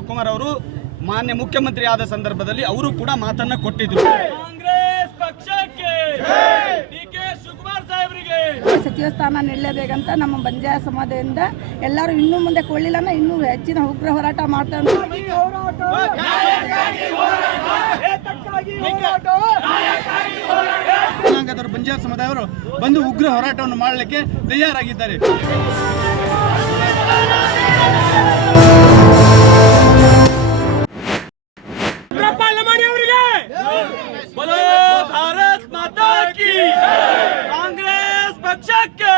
ಶಿವಕುಮಾರ್ ಅವರು ಮಾನ್ಯ ಮುಖ್ಯಮಂತ್ರಿ ಆದ ಸಂದರ್ಭದಲ್ಲಿ ಅವರು ಕೂಡ ಮಾತನ್ನ ಕೊಟ್ಟಿದ್ರು. ಕಾಂಗ್ರೆಸ್ ಪಕ್ಷಕ್ಕೆ ಡಿಕೆ ಶಿವಕುಮಾರ್ ಸಾಹೇಬರಿಗೆ ಸಚಿವ ಸ್ಥಾನ ನೀಡಲೇಬೇಕಂತ ನಮ್ಮ ಬಂಜಾರ ಸಮಾಜದಿಂದ ಎಲ್ಲರೂ ಇನ್ನೂ ಮುಂದೆ ಕೊಳ್ಳಿಲ್ಲ, ಇನ್ನೂ ಹೆಚ್ಚಿನ ಉಗ್ರ ಹೋರಾಟ ಮಾಡ್ತಾರೆ. ಬಂಜಾರ ಸಮುದಾಯವರು ಬಂದು ಉಗ್ರ ಹೋರಾಟವನ್ನು ಮಾಡಲಿಕ್ಕೆ ತಯಾರಾಗಿದ್ದಾರೆ. ಭಾರತ್ ಮಾತಾ ಕಿ ಕಾಂಗ್ರೆಸ್ ಪಕ್ಷಕ್ಕೆ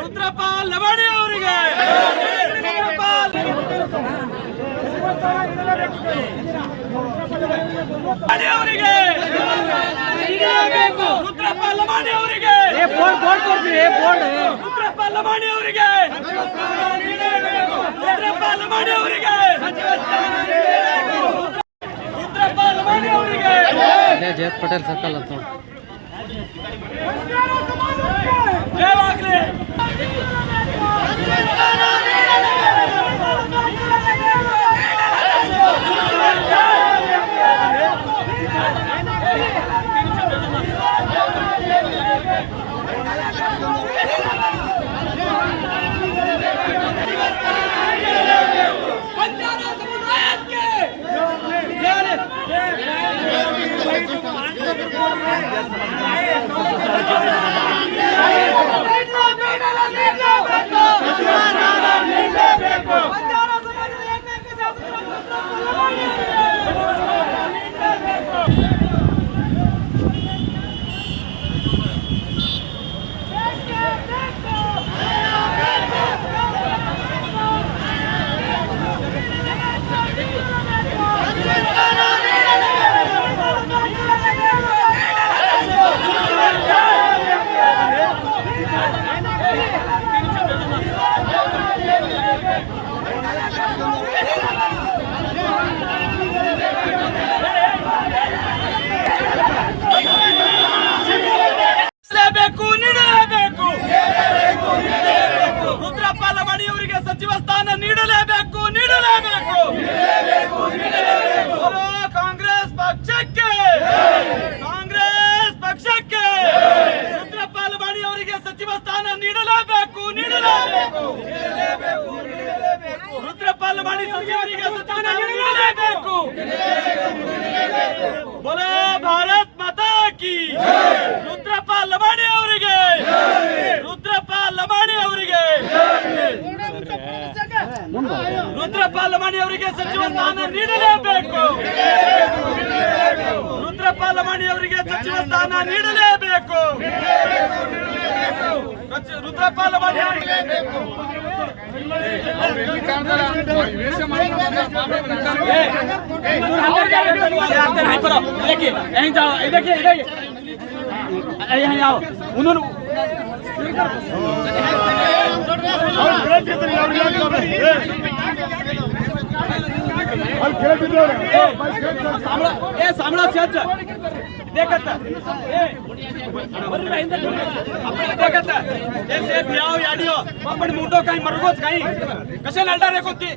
ರುದ್ರಪಾಲ್ ಲವಾಣಿ ಅವರಿಗೆ ರುದ್ರಪಾಲ್ ಲವಾಣಿ ಅವರಿಗೆ ಜಯಂತ್ ಪಟೇಲ್ ಸರ್ಕಲ್ ಅಂತ ರುದ್ರಪಾಲ್ ಲವಾಣಿ ಅವರಿಗೆ ಸಚಿವ ಸ್ಥಾನ ನೀಡಲೇಬೇಕು. ಕಾಂಗ್ರೆಸ್ ಪಕ್ಷಕ್ಕೆ ರುದ್ರಪಾಲ್ ಲವಾಣಿ ಅವರಿಗೆ ಸಚಿವ ಸ್ಥಾನ ನೀಡಲೇಬೇಕು. ರುದ್ರಪಾಲ್ ಲವಾಣಿ ಅವರಿಗೆ ಸ್ಥಾನ ನೀಡಲೇಬೇಕು. ಬೋಲೋ ಭಾರತ್ ಮಾತಾ ಕಿ ರುದ್ರಪಾಲ್ ಲವಾಣಿ ಅವರಿಗೆ ಸಚಿವ ಸ್ಥಾನ ನೀಡಲೇಬೇಕು. ರುದ್ರಪಾಲ್ ಲವಾಣಿ ಅವರಿಗೆ ಸಚಿವ ಸ್ಥಾನ ನೀಡಲೇಬೇಕು. ರುದ್ರಪಾಲ್ ಲವಾಣಿ सामना सेट देखता याडियो मुंडो काही मरगोच काही कशा लढणार आहे कोणती